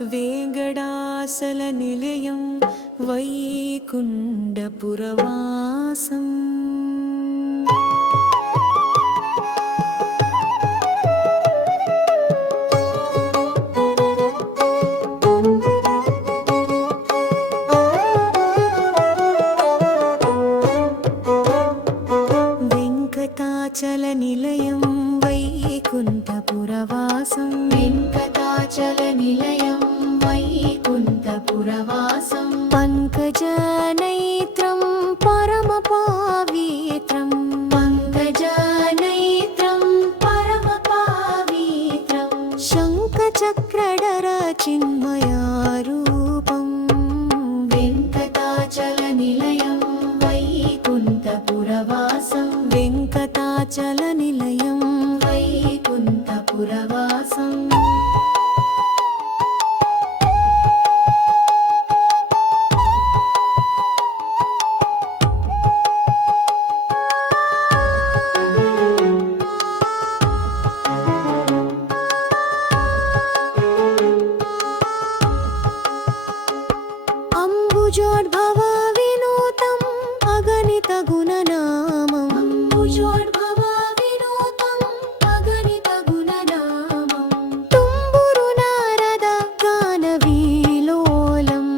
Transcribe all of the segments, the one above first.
वेङ्कटाचलनिलयं वैकुण्ठपुरवासम् वेङ्कटाचलनिलयं वैकुण्ठपुरवासं वेङ्कटाचलनिलयं वैकुण्ठपुरवासं पङ्कजनेत्रं परमपावित्रं पङ्कजनेत्रं परमपावित्रं शङ्खचक्रधर चिन्मयारूपं वेङ्कटाचलनिलयं वैकुण्ठपुरवासं वेङ्कटाचलनिलयं वैकुण्ठपुरवासम् अम्बुजोद्भव विनूतम् अगणित गुणनामम् अम्बुजोद्भव विनूतम् अगणित गुणनामम् तुम्बुरु नारद गानविलोलम्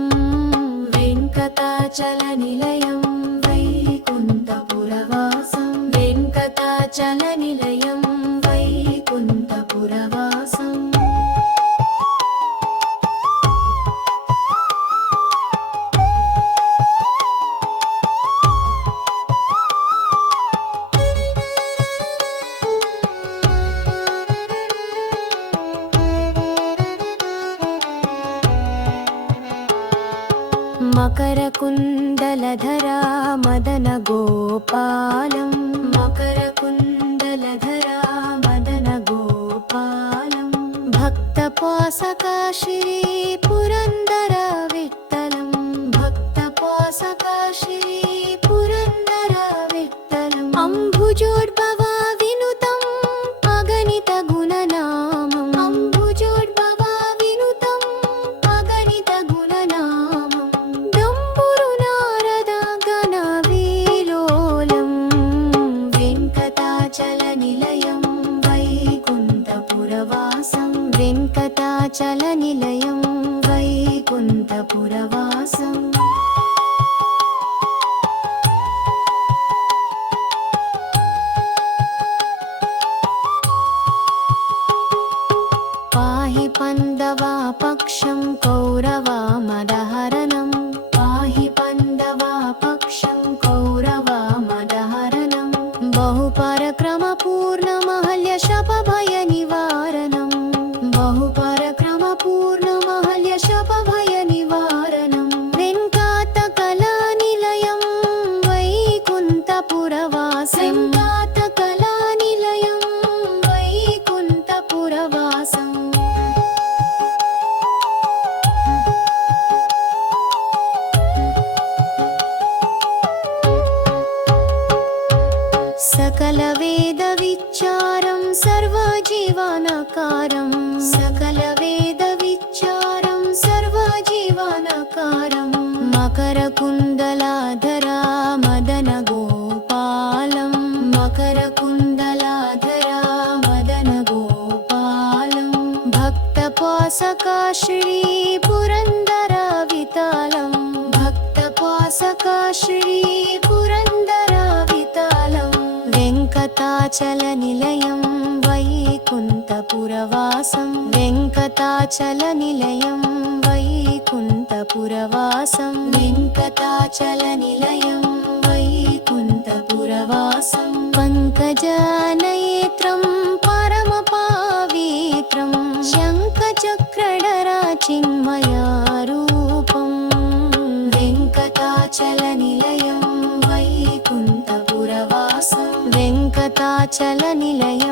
वेङ्कटाचलनिलयं वैकुण्ठपुरवासं वेङ्कटाचलनिलयं वैकुण्ठपुरवासम् मकरकुण्डलधरा मदन गोपालं मकरकुण्डलधरा मदन गोपालं भक्तपोषका श्री पुरन्दर विठ्ठलं भक्तपोषका श्री पुरन्दर विठ्ठलम् अम्बुजोद्भव विनुतं अगणित गुणनामम् अम्बुजोद्भव विनुतं अगणित गुणनामम् डम्बुरु नारद गणविलोलं वेङ्कटाचलनिलयं वैकुण्ठपुरवासं वेङ्कटाचलनिलयं वैकुण्ठपुरवासम् पाहि पन्दवा पक्षं कौरवा मदहरणं पाहि पन्दवा पक्षं कौरवा मदहरणं बहुपरक्रमपूर्णमहल्य शपभयनिवारणं बहुपरक्रमपूर्णमहल्य शपभयनिवारणं वेङ्कटकलानिलयं वैकुण्ठपुरवासं वेङ्कटकलानिलयं वैकुण्ठपुरवासम् सकलवेदविच्चारं सर्वजीवनकारं सकलवेदविच्चारं सर्वजीवनकारं मकरकुण्डलाधरा मदन गोपालं मकरकुण्डलाधरा मदन गोपालं भक्तपोषका श्री पुरन्दर विठ्ठलं भक्तपोषका श्री पुरन्दर विठ्ठलं वेङ्कटाचलनिलयं वैकुण्ठपुरवासं वेङ्कटाचलनिलयं वैकुण्ठपुरवासं वेङ्कटाचलनिलयं वैकुण्ठपुरवासं पङ्कजनेत्रं परमपावित्रं शङ्खचक्रधर चिन्मयारूपं वेङ्कटाचलनिलयं वैकुण्ठपुरवासं वेङ्कटाचलनिलयं